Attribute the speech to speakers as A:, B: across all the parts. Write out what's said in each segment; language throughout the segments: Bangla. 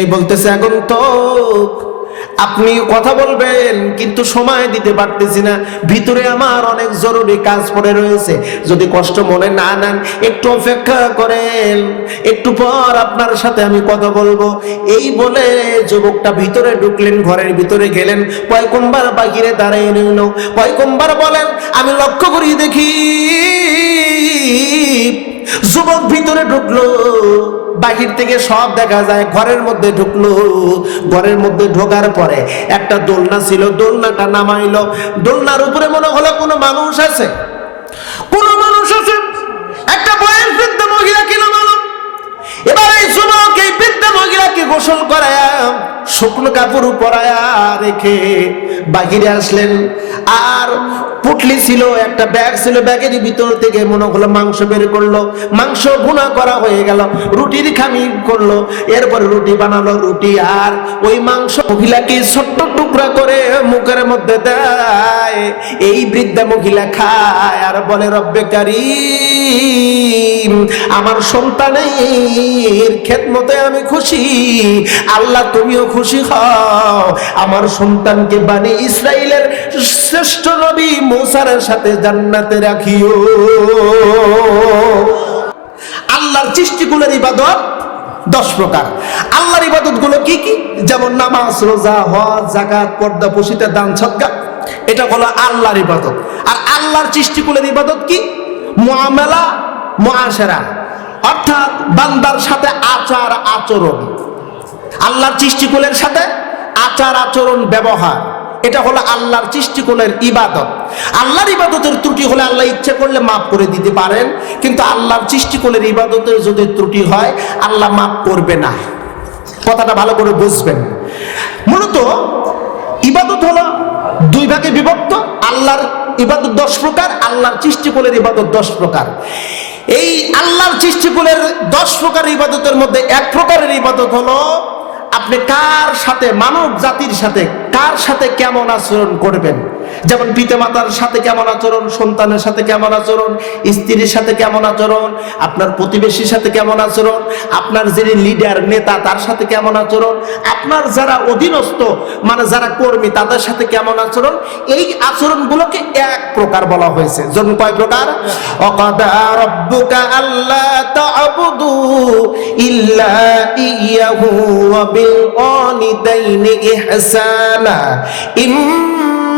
A: এই বলতেছে এখন তো আপনি কথা বলবেন, কিন্তু সময় দিতে পারতেছি না। ভিতরে আমার অনেক জরুরি কাজ পড়ে রয়েছে। যদি কষ্ট মনে না নেন, একটু অপেক্ষা করেন। একটু পর আপনার সাথে আমি কথা বলব। এই বলে যুবকটা ভিতরে ঢুকলেন, ঘরের ভিতরে গেলেন। পয়কম্বার বাহিরে দাঁড়িয়ে নিল পয়কম্বার বলেন, আমি লক্ষ্য করি দেখি যুবক ভিতরে ঢুকলো, বাহির থেকে সব দেখা যায়, ঘরের মধ্যে ঢুকলো। ঘরের মধ্যে ঢোকার পরে একটা দোলনা ছিল, দোলনাটা নামাইলো। দোলনার উপরে মনে হলো কোনো মানুষ আছে। কোনো মানুষ আছে? একটা বয়স বৃদ্ধ মহিলা কিলো এবার এই যুবক বৃদ্ধ মহিলাকে গোসল করায়া, শুকনো কাপড় পরায়া রেখে বাহিরে আসলেন। আর পুটলি ছিল, একটা ব্যাগ ছিল, ব্যাগের ভিতর থেকে মনে হলো মাংস বের করল। মাংস ভুনা করা হয়ে গেল, রুটির খামি করল। এরপরে রুটি বানালো, রুটি আর ওই মাংস মহিলাকে ছোট্ট টুকরা করে মুখের মধ্যে দেয়। এই বৃদ্ধা মহিলা খায় আর বলে, রব্বে আমার সন্তানের খেদমতে আমি খুশি। আল্লাহ, তুমিও খুশি হও। আমার সন্তানকে বানি ইসরায়েলের শ্রেষ্ঠ নবী মৌসারের সাথে জান্নাতে রাখিও। আল্লাহর সৃষ্টিগুলোর ইবাদত দশ প্রকার। আল্লাহর ইবাদতগুলো কি কি? যেমন নামাজ, রোজা, হজ জাকাত পর্দা পুষিতে দান সৎকা এটা হলো আল্লাহর ইবাদত। আর আল্লাহর সৃষ্টিকুলের ইবাদত কি? মুআমেলা মুআশেরা অর্থাৎ বান্দার সাথে আচার আচরণ। আল্লাহর সৃষ্টিকুলের সাথে আচার আচরণ ব্যবহার। এটা হলো আল্লাহর সৃষ্টিকুলের ইবাদত। আল্লাহর ইবাদতের ত্রুটি হলে আল্লাহ ইচ্ছে করলে মাফ করে দিতে পারেন, কিন্তু আল্লাহর সৃষ্টিকুলের ইবাদতের যদি ত্রুটি হয়, আল্লাহ মাফ করবে না। কথাটা ভালো করে বুঝবেন। মূলত ইবাদত হলো দুই ভাগে বিভক্ত। আল্লাহর ইবাদত দশ প্রকার, আল্লাহর সৃষ্টিকুলের ইবাদত দশ প্রকার। এই আল্লাহর সৃষ্টিকুলের দশ প্রকার ইবাদতের মধ্যে এক প্রকারের ইবাদত হলো, আপনি কার সাথে, মানব জাতির সাথে, কার সাথে কেমন আচরণ করবেন? যেমন পিতামাতার সাথে কেমন আচরণ, সন্তানের সাথে কেমন আচরণ, স্ত্রীর সাথে কেমন আচরণ, আপনার প্রতিবেশীর সাথে কেমন আচরণ, আপনার যিনি লিডার নেতা, তার সাথে কেমন আচরণ, আপনার যারা অধীনস্থ মানে যারা কর্মী, তাদের সাথে কেমন আচরণ, এই আচরণগুলোকে এক প্রকার বলা হয়েছে। যেমন কয় প্রকার? অকাদা রব্বুকা আল্লাহ তা'বুদু ইল্লা ইয়াহু ওয়া বিল ইহসানা।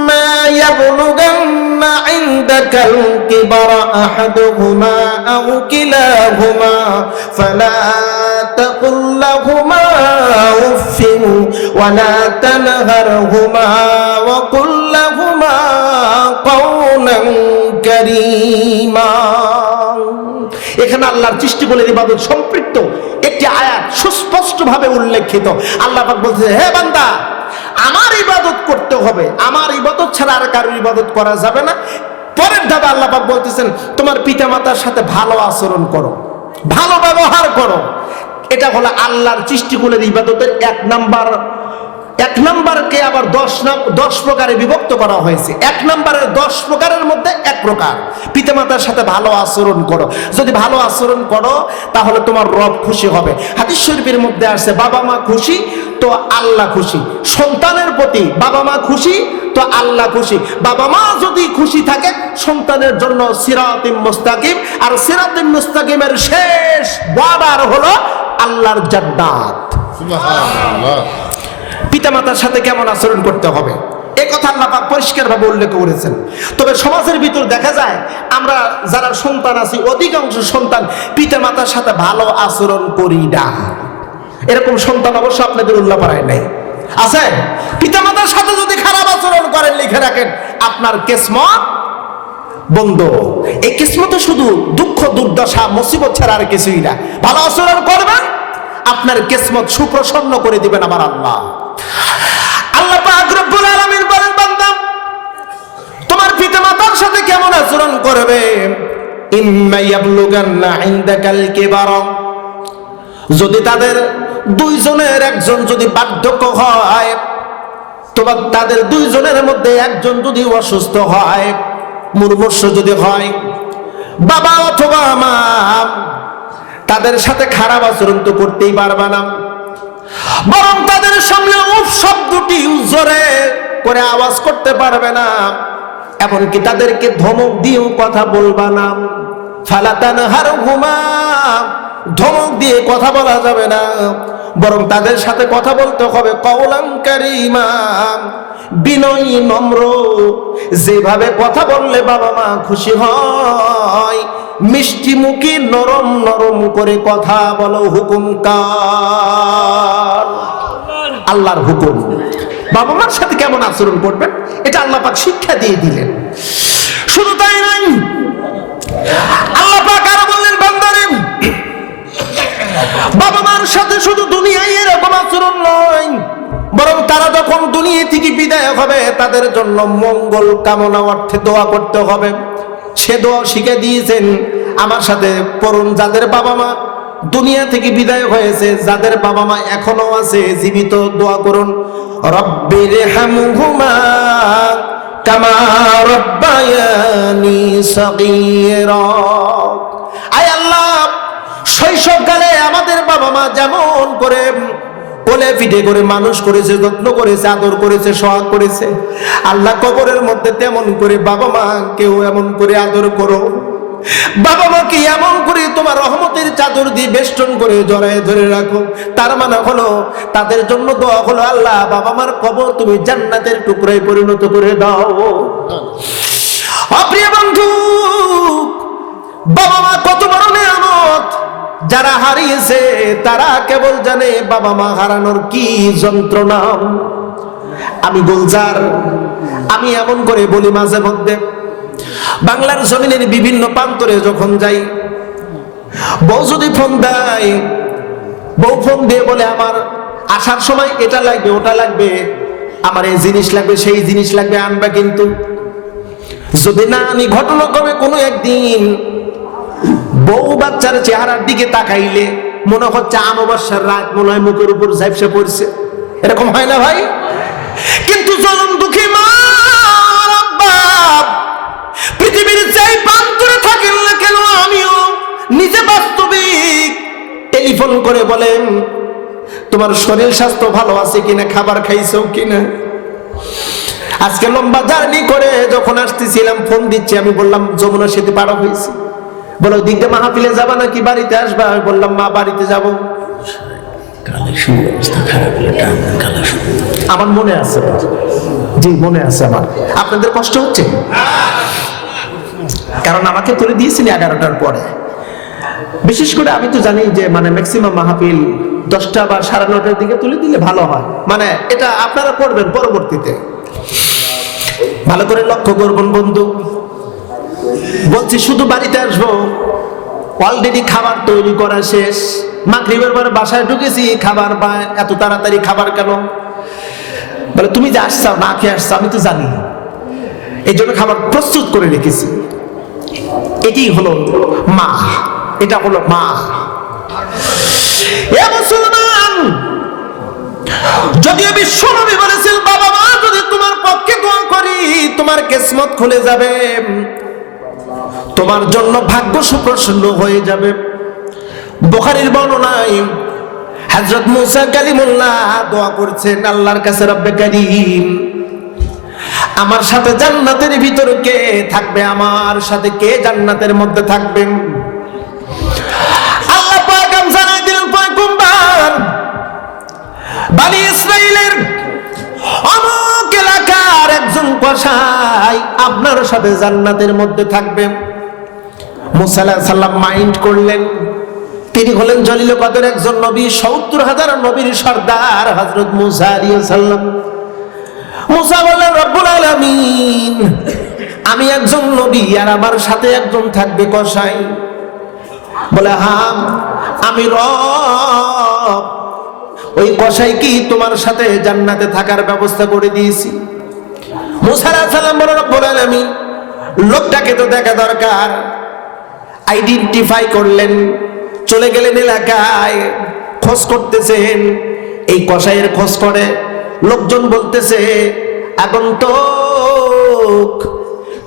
A: ইম্মা ইয়াবলুগান্না ইনদাকা الكبر أحدهما أو كلاهما فلا تقل لهما أف ولا تنهرهما وقل لهما قولا كريما এখানে আল্লাহর সৃষ্টিগুলোর ইবাদত সম্পৃক্ত একটি আয়াত সুস্পষ্টভাবে উল্লেখিত আল্লাহ পাক বলছে হে বান্দা আমার ইবাদত করতে হবে। আমার ইবাদত ছাড়া আর কারোর ইবাদত করা যাবে না। পরের ধাপে আল্লাহ পাক বলতেছেন, তোমার পিতামাতার সাথে ভালো আচরণ করো, ভালো ব্যবহার করো। এটা হলো আল্লাহর সৃষ্টিকুলের ইবাদতের এক নাম্বার এক নাম্বারকে আবার দশ দশ প্রকারে বিভক্ত করা হয়েছে। এক নাম্বারের দশ প্রকারের মধ্যে এক প্রকার। পিতামাতার সাথে ভালো আচরণ করো। যদি ভালো আচরণ করো, তাহলে তোমার রব খুশি হবে। হাদিস শরীফের মধ্যে আসছে, বাবা মা খুশি, তো আল্লাহ খুশি। সন্তানের প্রতি বাবা মা খুশি, তো আল্লাহ খুশি। বাবা মা যদি খুশি থাকে, সন্তানের জন্য সিরাতিম মুস্তাকিম। আর সিরাতিম মুস্তাকিমের শেষ বর্ডার হলো আল্লাহর জান্নাত। পিতামাতার সাথে কেমন আচরণ করতে হবে? এ কথা আল্লাহ পাক পরিষ্কারভাবে উল্লেখ করেছেন। তবে সমাজের ভিতর দেখা যায়, আমরা যারা সন্তান আছি, অধিকাংশ সন্তান পিতামাতার সাথে ভালো আচরণ করি না। এরকম সন্তান অবশ্য আপনাদের উল্লাহ পাড়ায় নাই। আছে? পিতামাতার সাথে যদি খারাপ আচরণ করেন, লিখে রাখেন, আপনার কেসমত বন্ধ। এই কিসমতে শুধু দুঃখ, দুর্দশা, মুসিবত ছাড়া আর কিছুই না। ভালো আচরণ করবেন, আপনার কিসমত সুপ্রসন্ন করে দিবেন আমার আল্লাহ। আল্লাহ তোমার পিতামাতার সাথে কেমন আচরণ করবে? যদি তাদের দুইজনের একজন যদি বার্ধক্য হয় তোমার তাদের দুইজনের মধ্যে একজন যদি অসুস্থ হয়, মুর্মুষ যদি হয়, বাবা অথবা মা, তাদের সাথে খারাপ আচরণ তো করতেই পারবা না। বরং তাদের সামনে উফ শব্দটি জোরে করে আওয়াজ করতে পারবে না। এমনকি তাদেরকে ধমক দিয়েও কথা বলবা না। ফালাতান হার ঘুমা ধমক দিয়ে কথা বলা যাবে না। বরং তাদের সাথে কথা বলতে হবে কৌলাঙ্কারী ইমাম বিনয়ী নম্র। যেভাবে কথা বললে বাবা মা খুশি হয়। মিষ্টি মুখে নরম নরম করে কথা বলো হুকুম কার আল্লাহর হুকুম। বাবা মার সাথে কেমন আচরণ করবেন? এটা আল্লাহ পাক শিক্ষা দিয়ে দিলেন। শুধু তাই নাই আল্লাহ পাক আরও বললেন, বান্দারে, বাবা মার সাথে শুধু দুনিয়ায় এরকম আচরণ নয়। বরং তারা যখন দুনিয়া থেকে বিদায় হবে, তাদের জন্য মঙ্গল কামনা অর্থে দোয়া করতে হবে। সে দোয়া শিখে দিয়েছেন, আমার সাথে পড়ুন যাদের বাবা মা। দুনিয়া থেকে বিদায় হয়েছে, যাদের বাবা মা এখনও আছে, জীবিত, দোয়া করুন। রব্বির হামহুমা কামা রব্বায়ানি সগীরা। আয় আল্লাহ, শৈশবকালে আমাদের বাবা মা যেমন করে কোলে পিঠে করে মানুষ করেছে, যত্ন করেছে, আদর করেছে, সোহাগ করেছে। আল্লাহ কবরের মধ্যে তেমন করে বাবা মা কেউ এমন করে আদর করো। বাবা মাকে এমন করে তোমার রহমতের চাদর দিয়ে বেষ্টন করে জড়ায় ধরে রাখো? তার মানে হলো, তাদের জন্য দোয়া হলো, আল্লাহ, বাবা মার কবর তুমি জান্নাতের টুকরায় পরিণত করে দাও। অপ্রিয় বন্ধু, বাবা মা কত বড় নিয়ামত। যারা হারিয়েছে, তারা কেবল জানে, বাবা মা হারানোর কি যন্ত্রণা? আমি গুলজার, আমি এমন করে বলি মাঝে মধ্যে, বাংলার জমিনের বিভিন্ন প্রান্তরে যখন যাই, বউ যদি ফোন দেয়, বউ ফোন দিয়ে বলে, আমার আসার সময় এটা লাগবে, ওটা লাগবে, আমার এই জিনিস লাগবে, সেই জিনিস লাগবে, আনবা কিন্তু। যদি না আমি ঘটনাক্রমে কোনো একদিন বউ বাচ্চার চেহারার দিকে তাকাইলে মনে হচ্ছে আমাবস্যার রাত, মনে হয় মুখের উপর ঝাপসে পড়ছে। এরকম হয় না ভাই? কিন্তু জলম দুঃখী মা পৃথিবীর যেই প্রান্তরে থাকেন না কেন আমিও নিজে বাস্তবিক টেলিফোন করে বলেন, তোমার শরীর স্বাস্থ্য ভালো আছে কিনা, খাবার খাইছো কিনা? আজকে লম্বা জার্নি করে যখন আসতেছিলাম, ফোন দিচ্ছি, আমি বললাম, যমুনা সেতু পাড়া হয়েছি। বলো দিকটা মাহফিলে যাবা নাকি বাড়িতে আসবা? আমি বললাম মা বাড়িতে যাব। আমার মনে আছে জি মনে আছে আমার। আপনাদের কষ্ট হচ্ছে? কারণ আমাকে তুলে দিয়েছিলেন এগারোটার পরে। বিশেষ করে আমি তো জানি যে মানে ম্যাক্সিমাম মাহফিল দশটা বা সাড়ে নটার দিকে তুলে দিলে ভালো হয়। মানে এটা আপনারা পড়বেন পরবর্তীতে। ভালো করে লক্ষ্য করবেন বন্ধু। বলছি, শুধু বাড়িতে আসব। অলরেডি খাবার তৈরি করা শেষ। মাগরিবের পরে বাসায় ঢুকেছি, খাবার বা এত তাড়াতাড়ি খাবার কেন? বলে, তুমি যে আসছো, না খেয়ে আসছো, আমি তো জানি। এই জন্য খাবার প্রস্তুত করে রেখেছি। এটি হলো মা। এটা হলো মা। মুসলমান যদিও বিশ্ব নবী বলেছেন বাবা মা, যদি তোমার পক্ষে দোয়া করি, তোমার কিসমত খুলে যাবে। তোমার জন্য ভাগ্য সুপ্রসন্ন হয়ে যাবে। বোখারির বর্ণনায় হযরত মুসা কালিমুল্লাহ দোয়া করছেন, আল্লাহর কাছে রব্বে কারীম, আমার সাথে জান্নাতের ভিতরে কে থাকবে? আমার সাথে কে জান্নাতের মধ্যে থাকবেন আল্লাহ পাক আম জানাই দিলেন পয়গম্বর বানি ইসরাইলের অমুক এলাকার একজন কসাই আপনার সাথে জান্নাতের মধ্যে থাকবে। মুসা আলাইহিস মাইন্ড করলেন। তিনি হলেন জলিল কদর একজন নবী, সত্তর হাজার নবীর সর্দার হজরত মুসা আলাইহিস সালাম। মুসা বললেন, রব্বুল আলামিন, আমি একজন নবী আর আমার সাথে একজন থাকবে কসাই? বলে হ্যাঁ আমি রব। ওই কসাই কি তোমার সাথে জান্নাতে থাকার ব্যবস্থা করে দিয়েছি? মুসা আলাইহিস সালাম বলে রব্বুল আলামিন, লোকটাকে তো দেখা দরকার। আইডেন্টিফাই করলেন, চলে গেলেন এলাকায়, খোঁজ করতেছেন। এই কসাইয়ের খোঁজ করে, লোকজন বলতেছে, আগন্তুক।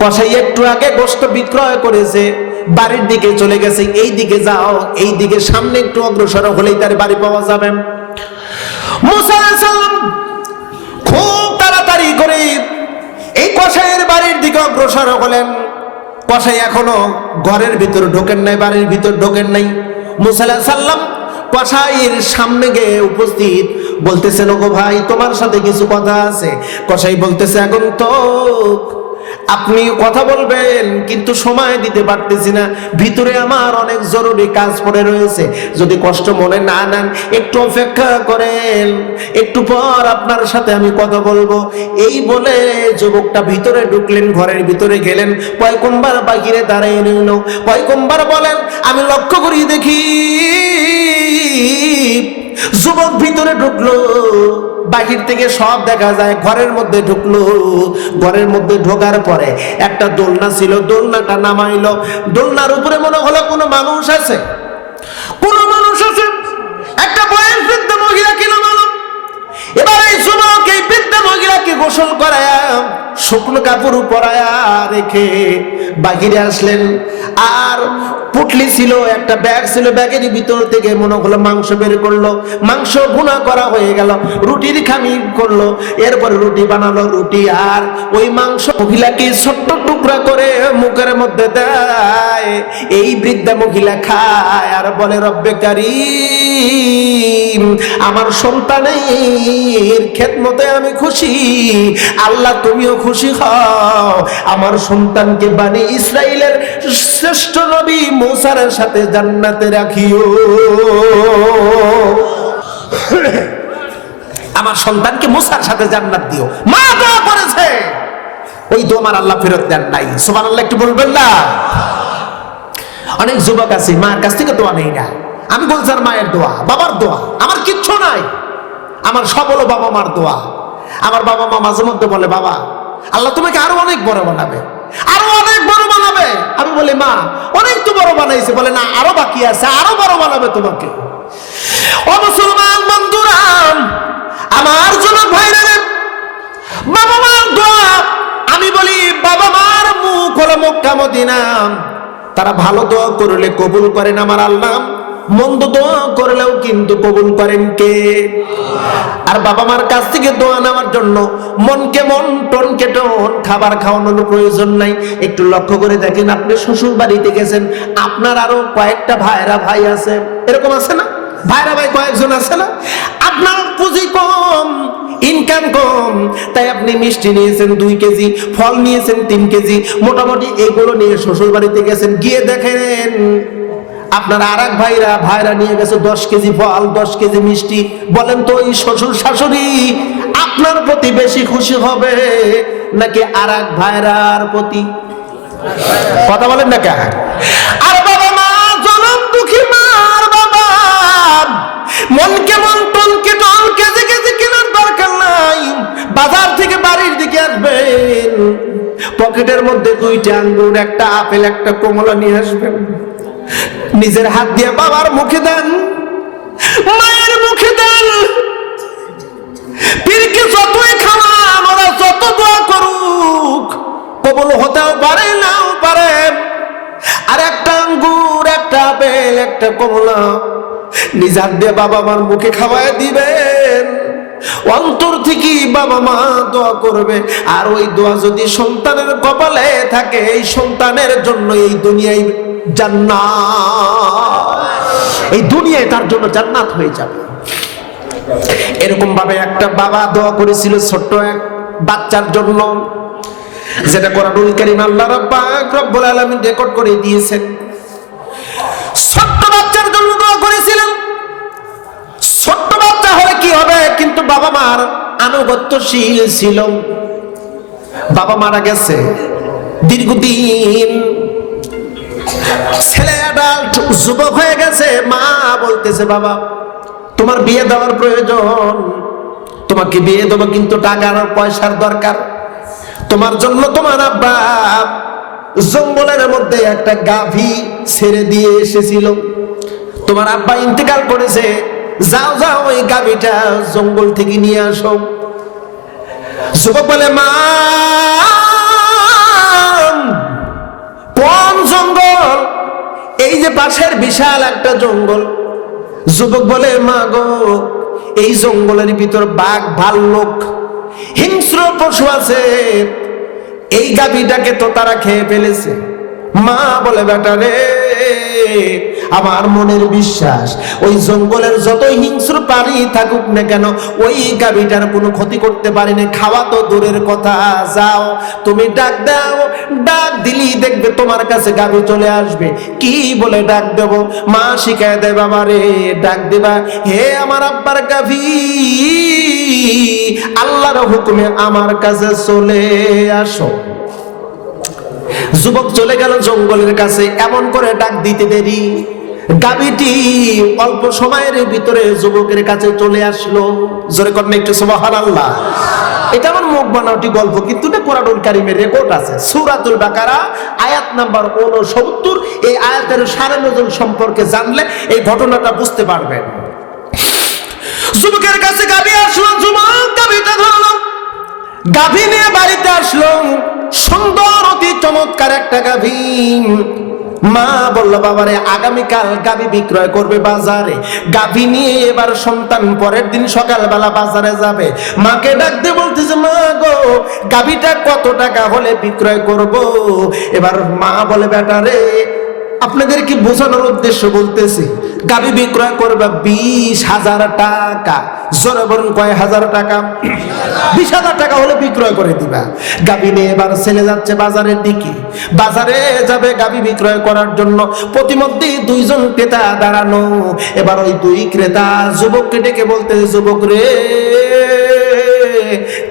A: কসাই একটু আগে গোস্ত বিক্রয় করেছে, বাড়ির দিকে চলে গেছে, এই দিকে যাও, এই দিকে সামনে একটু অগ্রসর হলেই তার বাড়ি পাওয়া যাবে। মুসা খুব তাড়াতাড়ি করে এই কসাইয়ের বাড়ির দিকে অগ্রসর হলেন। কসাই এখনও ঘরের ভিতর ঢোকেন নাই, বাড়ির ভিতর ঢোকেন নাই। মুসাল্লা সাল্লাম কসাইয়ের সামনে গিয়ে উপস্থিত বলতেছেন, ওগো ভাই, তোমার সাথে কিছু কথা আছে। কসাই বলতেছে এখন তো আপনি কথা বলবেন, কিন্তু সময় দিতে পারতেছি না। ভিতরে আমার অনেক জরুরি কাজ পড়ে রয়েছে। যদি কষ্ট মনে না নেন, একটু অপেক্ষা করেন। একটু পর আপনার সাথে আমি কথা বলব। এই বলে যুবকটা ভিতরে ঢুকলেন, ঘরের ভিতরে গেলেন। পয়কম্বার বাহিরে দাঁড়িয়ে নিল পয়কম্বার বলেন, আমি লক্ষ্য করি দেখি। যুবক ভিতরে ঢুকলো। বাহির থেকে সব দেখা যায়, ঘরের মধ্যে ঢুকলো। ঘরের মধ্যে ঢোকার পরে একটা দোলনা ছিল, দোলনাটা নামাইলো। দোলনার উপরে মনে হলো কোনো মানুষ আছে। কোনো মানুষ আছে। একটা বয়স বৃদ্ধ মহিলাকে নামালো? এবার এই যুবক, এই বৃদ্ধ মহিলাকে গোসল করায়া শুকনো কাপড় পরায়া রেখে বাহিরে আসলেন। আর পুটলি ছিল, একটা ব্যাগ ছিল, ব্যাগের ভিতর থেকে মনে হলো মাংস বের করল। মাংস ভুনা করা হয়ে গেল, রুটির খামি করল। এরপর রুটি বানালো, রুটি আর ওই মাংস মহিলাকে ছোট্ট টুকরা করে মুখের মধ্যে দেয়। এই বৃদ্ধা মহিলা খায় আর বলে, রব্বে আমার সন্তানের খেদমতে আমি খুশি। আল্লাহ, তুমিও খুশি হও। আমার সন্তানকে বানি ইসরায়েলের শ্রেষ্ঠ নবী মৌসারের সাথে জান্নাতে রাখিও। আমার সন্তানকে মুসার সাথে জান্নাত দিও। মা দোয়া করেছে। ওই দোয়া আমার আল্লাহ ফেরত দেন নাই। আল্লাহ একটু বলবেন না? অনেক যুবক আছে মায়ের কাছ থেকে দোয়া নেই না। আমি বলছি, আর মায়ের দোয়া, বাবার দোয়া, আমার কিচ্ছু নাই। আমার সব হলো বাবা মার দোয়া। আমার বাবা মা মাঝে মধ্যে বলে, বাবা, আল্লাহ তোমাকে আরও অনেক বড় বানাবে, আরও অনেক বড় বানাবে। আমি বলি, মা, অনেক তো বড় বানাইছে। বলে, না, আরও বাকি আছে, আরও বড় বানাবে তোমাকে। ও মুসলমান বন্ধুরা, আমার জন্য ভাইরা, বাবা মার দোয়া, আমি বলি, বাবা মার মুখ হলো মক্কা, মদিনা। তারা ভালো দোয়া করলে কবুল করেন আমার আল্লাহ। মন্দ দোয়া করলেও কিন্তু কবুল করেন কে? আর বাবা মার কাছ থেকে দোয়া নেওয়ার জন্য মনকে মন, টনকে টন, খাবার খাওয়ানোর প্রয়োজন নাই। একটু লক্ষ্য করে দেখেন, আপনি শ্বশুর বাড়িতে গেছেন, আপনার আরও কয়েকটা ভাইরা ভাই আছে। এরকম আছে না? ভাইরা ভাই কয়েকজন আছে না? আপনার পুঁজি কম ইনকাম কম, তাই আপনি মিষ্টি নিয়েছেন দুই কেজি, ফল নিয়েছেন তিন কেজি, মোটামুটি এগুলো নিয়ে শ্বশুর বাড়িতে গেছেন, গিয়ে দেখেন আপনার আর এক ভাইরা ভাইরা নিয়ে গেছে দশ কেজি ফল, দশ কেজি মিষ্টি। বলেন তো, এই শ্বশুর শাশুড়ি আপনার প্রতি বেশি খুশি হবে নাকি আর এক ভাইরার প্রতি? কথা বলেন না কেন? আর বাবা মা, জনম দুঃখী মার বাবা। মন কেমন টন কে টন, কেজি কেজি কেনার দরকার নাই। বাজার থেকে বাড়ির দিকে আসবেন। পকেটের মধ্যে দুইটা আঙ্গুর, একটা আপেল, একটা কমলা নিয়ে আসবেন। নিজের হাত দিয়ে বাবার মুখে দেন। মায়ের মুখে দেন। পীরকে যতই খাওয়ান, ওরা যত দোয়া করুক, কবল হতেও পারে, নাও পারে। আর একটা আঙ্গুর, একটা আপেল, একটা কমলা নিজ হাত দিয়ে বাবা মার মুখে খাওয়ায় দিবেন। অন্তর থেকে বাবা মা দোয়া করবে। আর ওই দোয়া যদি সন্তানের কপালে থাকে, এই সন্তানের জন্য এই দুনিয়ায় এই দুনিয়ায় তার জন্য জান্নাত হয়ে যাবে। এরকম ভাবে একটা বাবা দোয়া করেছিল ছোট্ট এক বাচ্চার জন্য, যেটা আল্লাহ রব্বুল রেকর্ড করে দিয়েছেন। ছোট্ট বাচ্চা হলে কি হবে? কিন্তু বাবা মার আনুগত্যশীল ছিল। বাবা মারা গেছে দীর্ঘদিন। ছেলে অ্যাডাল্ট যুবক হয়ে গেছে, মা বলতেছে, বাবা, তোমার বিয়ে দেওয়ার প্রয়োজন। তোমাকে বিয়ে দেবো কিন্তু টাকার পয়সার দরকার। তোমার জন্য তোমার আব্বা জঙ্গলের মধ্যে একটা গাভী ছেড়ে দিয়ে এসেছিল। তোমার আব্বা ইন্তেকাল করেছে। যাও যাও, ওই গাভীটা জঙ্গল থেকে নিয়ে আসো। যুবক বলে, মা বিশাল একটা জঙ্গল। যুবক বলে, মা গো, এই জঙ্গলের ভিতর বাঘ ভাল্লুক হিংস্র পশু আছে। এই গাভীটাকে তো তারা খেয়ে ফেলেছে। মা বলে, বেটা রে আমার মনের বিশ্বাস, ওই জঙ্গলের যতই হিংস্র প্রাণী থাকুক না কেন, ওই গাভীটার কোনো ক্ষতি করতে পারেনি। খাওয়া তো দূরের কথা, যাও, তুমি ডাক দাও, ডাক দিলি দেখবে তোমার কাছে গাভী চলে আসবে। কি বলে ডাক দেব? মা শিখায় দেয় বাবা রে ডাক দেবা, হে আমার আব্বার গাভী, আল্লাহর হুকুমে আমার কাছে চলে আসো। যুবক চলে গেল জঙ্গলের কাছে, এমন করে ডাক দিতে দেরি। গাবিটি অল্প সময়ের ভিতরে যুবকের কাছে চলে আসলো। জোরে করেন একটু সুবহান আল্লাহ এটা আমার মুখ বানাওটি গল্প, কিন্তু এটা কারিমের রেকর্ড আছে। সূরাতুল বাকারা, আয়াত নাম্বার 69 এই আয়াতের সারা নজর সম্পর্কে জানলে এই ঘটনাটা বুঝতে পারবেন। যুবকের কাছে গাবি আসলো, যুবক গাবিটা ধরলো। গাভী নিয়ে বাড়িতে আসলো। সুন্দর, অতি চমৎকার একটা গাভী। মা বলল, বাবারে, আগামীকাল গাভী বিক্রয় করবে বাজারে। গাভী নিয়ে এবার সন্তান পরের দিন সকালবেলা বাজারে যাবে। মাকে ডাকতে বলতেছে, মা গো গাভীটা কত টাকা হলে বিক্রয় করব? এবার মা বলে, বেটা রে আপনাদের কি বোঝানোর উদ্দেশ্য বলতেছি গাভী বিক্রয় করবে বিশ হাজার টাকা। জোরে বলুন কয় হাজার টাকা? বিশ হাজার টাকা হলে বিক্রয় করে দিবা। গাভী নিয়ে এবার ছেলে যাচ্ছে বাজারের দিকে। বাজারে যাবে গাভী বিক্রয় করার জন্য। প্রতিমধ্যে দুইজন ক্রেতা দাঁড়ানো। এবার ওই দুই ক্রেতা যুবককে ডেকে বলতে, যুবক রে,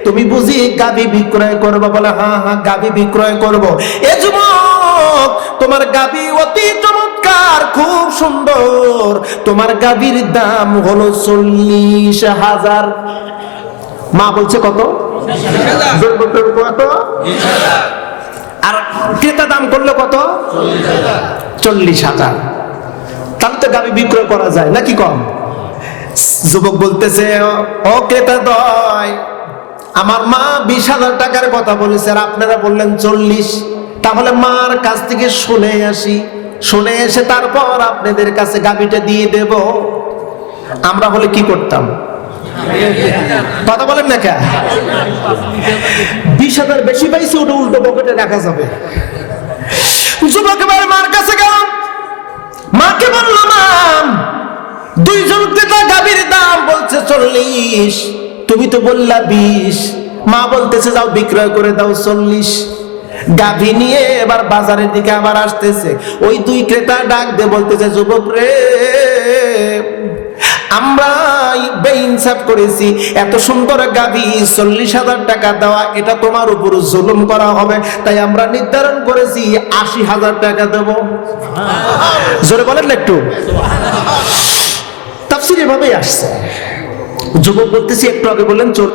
A: তুমি বুঝি গাভী বিক্রয় করব? বলে হ্যাঁ হ্যাঁ গাভী বিক্রয় করব। এ যুবক তোমার গাভী অতি চমৎকার, খুব সুন্দর। তোমার গাভীর দাম হলো চল্লিশ হাজার। মা বলছে কত? কত আর ক্রেতা দাম করল কত? চল্লিশ হাজার। তাহলে তো গাভী বিক্রয় করা যায়, নাকি কম? যুবক বলতেছে "ও- ও ক্রেতা দয়, আমার মা বিশ হাজার টাকার কথা বলেছে, আর আপনারা বললেন চল্লিশ। তাহলে মার কাছ থেকে শুনে আসি। শুনে এসে তারপর আপনাদের কাছে গাবিটা দিয়ে দেব। আমরা হলে কি করতাম? কথা বলেন না কে বিশ হাজার বেশি পাইছে, ওটা উল্টো পকেটে রাখা যাবে। যুবক এবার মার কাছে গেলাম। মাকে বলল মাম দুইজন ক্রেতা গাভীর দাম বলছে চল্লিশ। তুমি তো বললা বিশ। মা বলতেছে, যাও বিক্রয় করে দাও চল্লিশ। গাভী নিয়ে এবার বাজারের দিকে আবার আসতেছে। ওই দুই ক্রেতা ডাক দে বলতেছে যুবক রে আমরা বেইনসাফ করেছি। এত সুন্দর গাভী চল্লিশ হাজার টাকা দেওয়া এটা তোমার উপর জুলুম করা হবে। তাই আমরা নির্ধারণ করেছি আশি হাজার টাকা দেবো। জোরে বলেন না একটু। তাফসির এভাবেই আসছে। যুবক বলতেছি একটু আগে বললেন